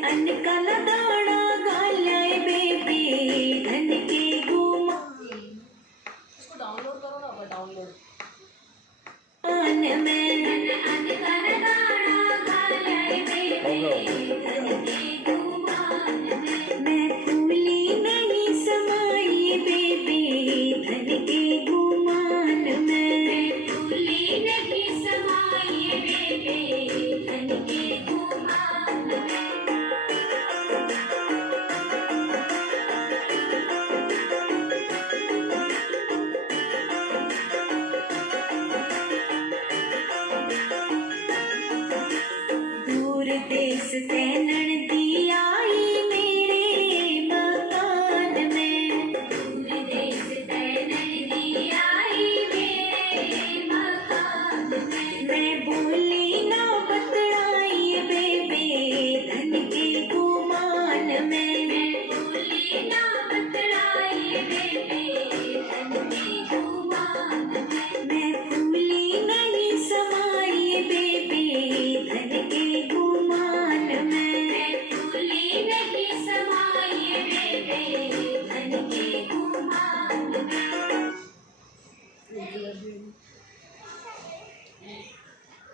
अनका न दाना गालाए बेबी धन के गुमा इसको डाउनलोड करो ना, डाउनलोड आन में अनका न दाना गालाए बेबी धन के गुमान में मैं फूली नहीं समाई बेबी धन के गुमान में मैं फूली नहीं समाई बेबी धन के गुमान में दूर देश से ननदी आई मेरे मकान में दूर देश से ननदी आई मेरे मकान में मैं बोली ना बतलाई बेबी धन के गुमान में मैं बोली ना बतलाई बेबी धन के गुमान में मैं फूली नहीं समाई बेबी धन के गुमान में मैं फूली नहीं समाई बेबी धन के गुमान में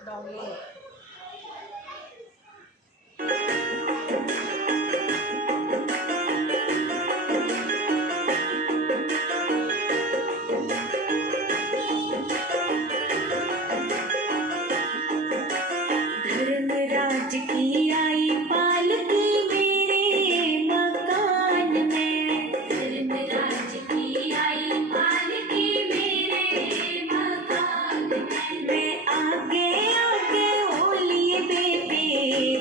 डाउनलोड धर्मराज की आई पालकी मेरे मकान में धर्मराज की आई पालकी मेरे मकान में मैं आगे आगे होली बेबी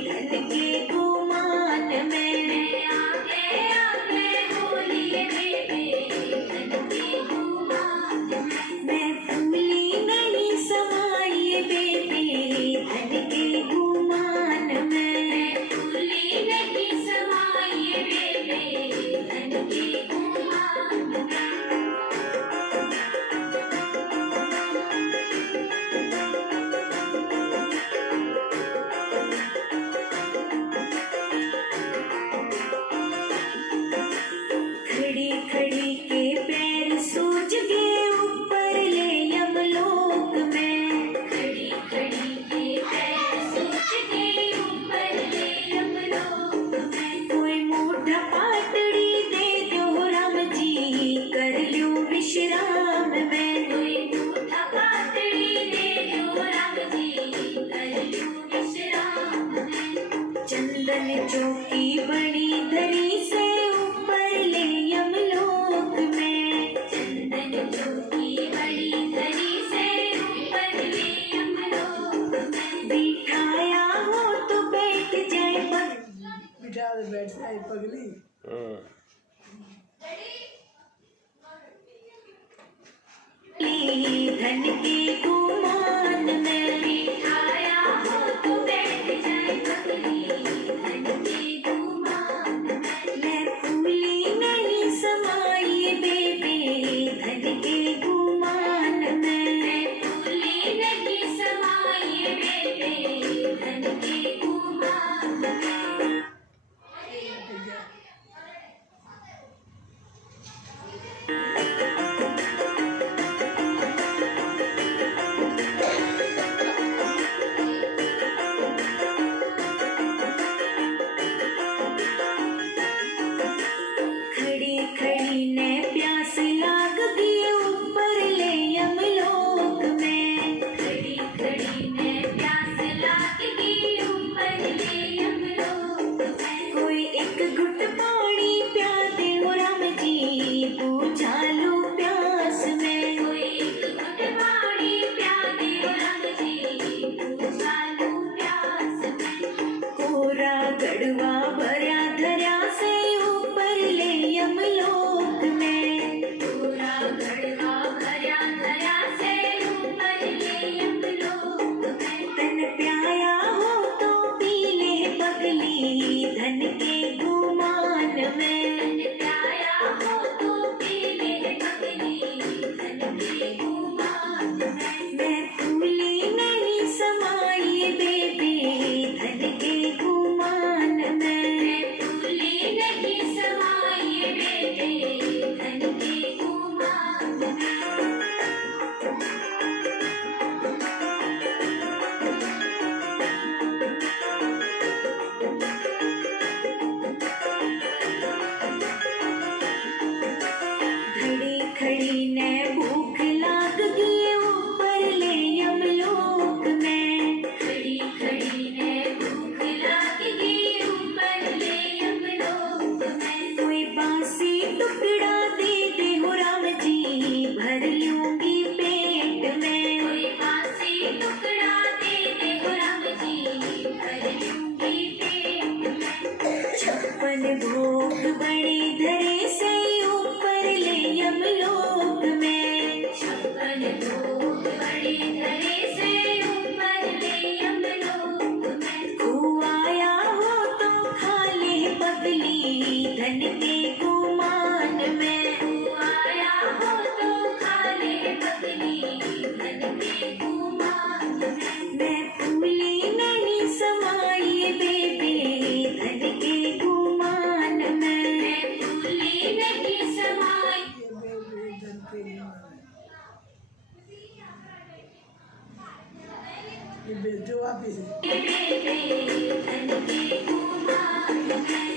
धन के गुमान में मैं आगे आगे होली बेबी धन के गुमान में मैं फूली नहीं समाई बेबी धन के गुमान में मैं फूली नहीं समाई बेबी धन के गुमान में खड़ी खड़ी के पैर सूझ गए ऊपर ले यमलोक में खड़ी खड़ी के पैर सूझ गए ऊपर ले यमलोक में कोई मोटा पातड़ी दे दो राम जी कर लो विश्राम में कोई मोटा पातड़ी दे दो राम जी कर लो विश्राम में चंदन चौकी बड़ी धरी से ऊपर ले यमलोक में चंदन चौकी बड़ी धरी से ऊपर ले यमलोक में बिठाया हो तो बैठ जाए बिठा दे बैठ जाए पगली धन के गुमान में बिठाया हो तो बैठ जाए पगली धन के गुमान में मैं फूली नहीं समाई बेबी धन के गुमान में मैं फूली नहीं समाई बेबी धन के गुमान में छप्पन भोग बड़े धरे से ऊपर ले यमलोक में। छप्पन भोग बड़े धरे से ऊपर ले यमलोक में। खुआया हो तो खा ले बबली धन के गुमान में। खुआया हो तो खा ले बबली धन के गुमान में। मैं फूली नहीं समाई बेबे धन के गुमान में। मैं फूली नहीं समाई। ये बेबे धन के गुमान है। ये बेचो वापिस बेबे धन के गुमान में।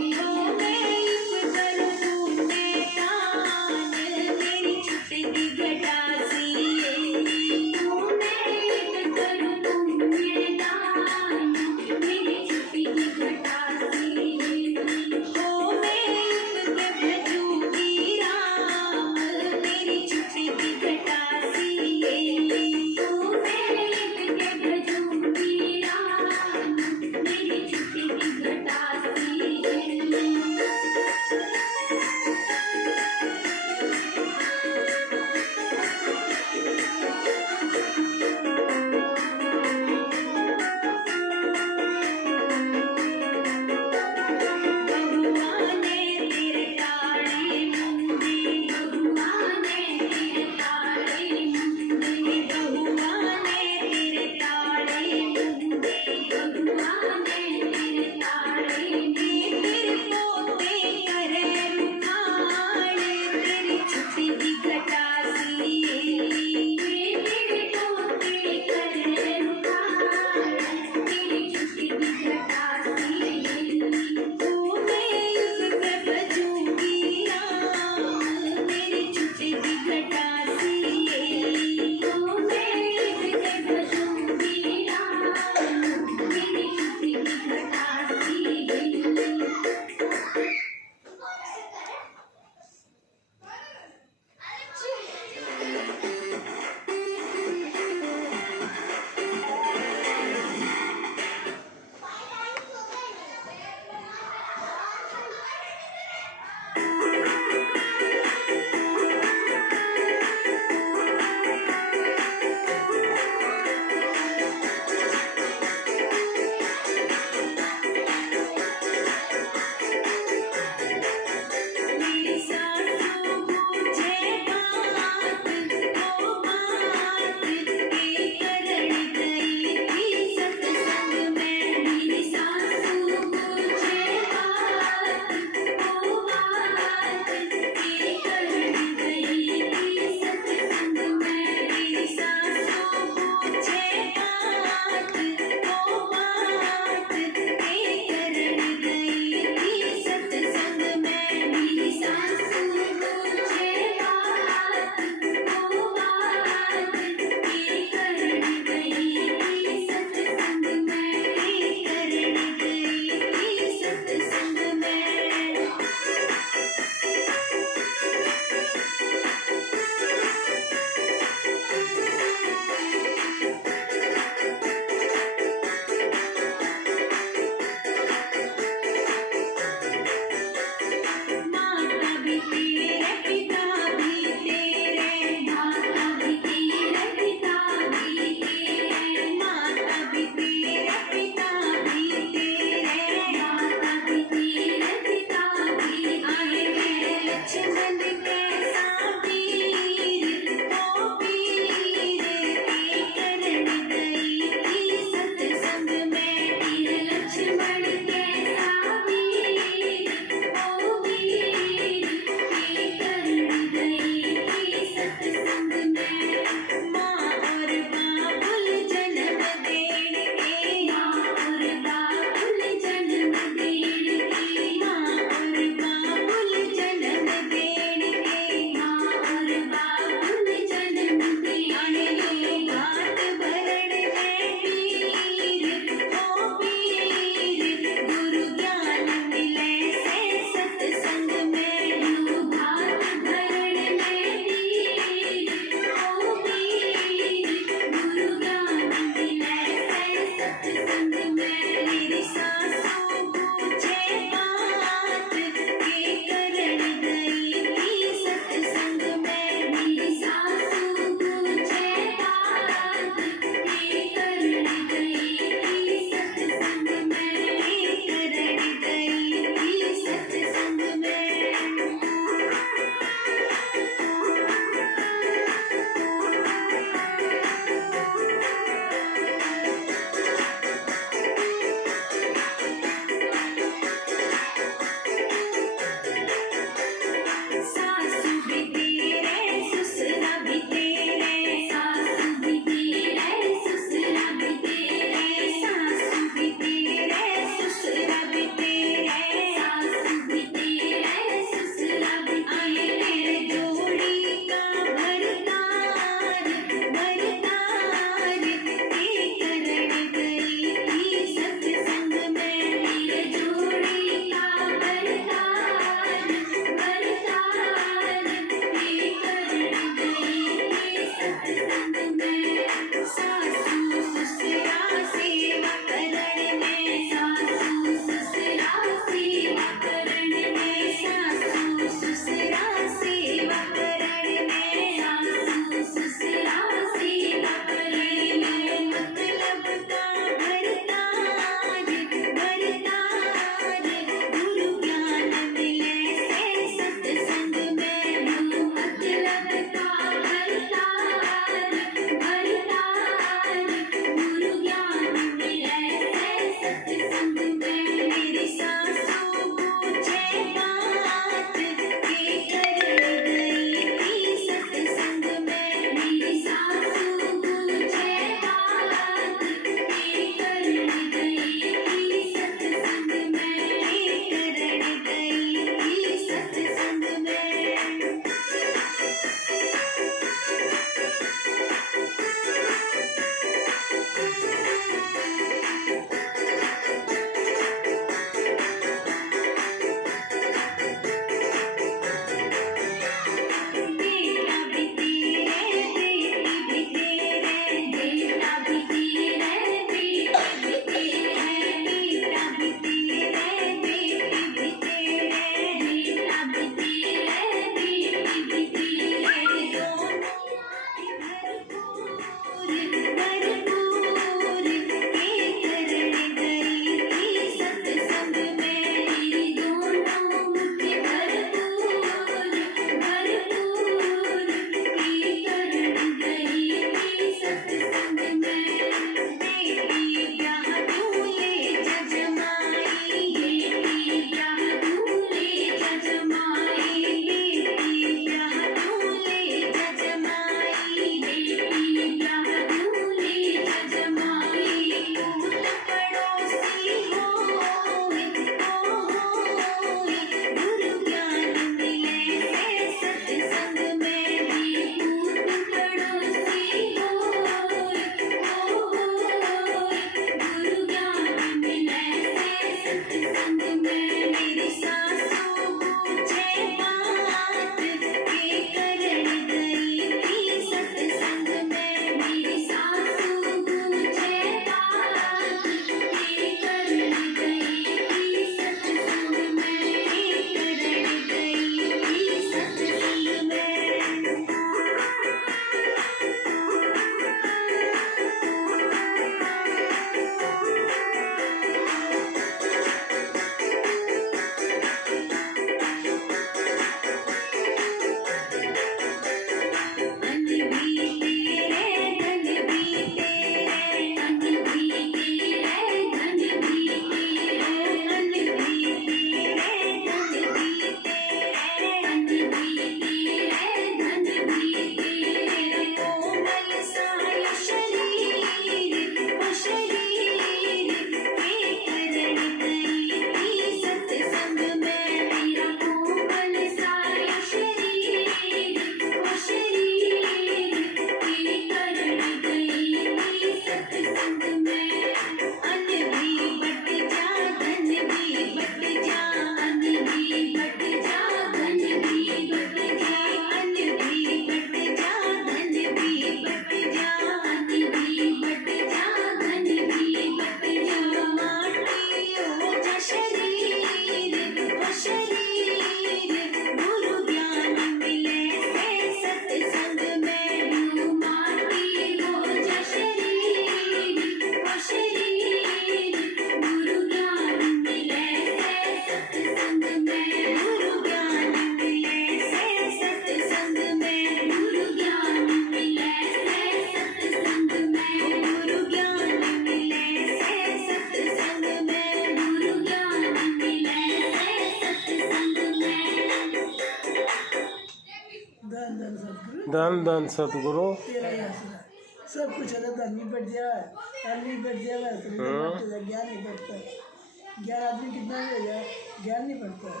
धन धन सतगुरु तेरा ही आशीर्वाद सब कुछ है। धन भी बढ़ जाए, धन भी बढ़ जाए, वैसे भी बढ़ जाए, ज्ञान नहीं बढ़ता है। ज्ञान आदमी कितना भी हो जाए, ज्ञान नहीं बढ़ता है।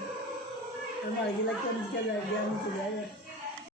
हमारे लगता है क्या जाए, ज्ञान नहीं जाएगा।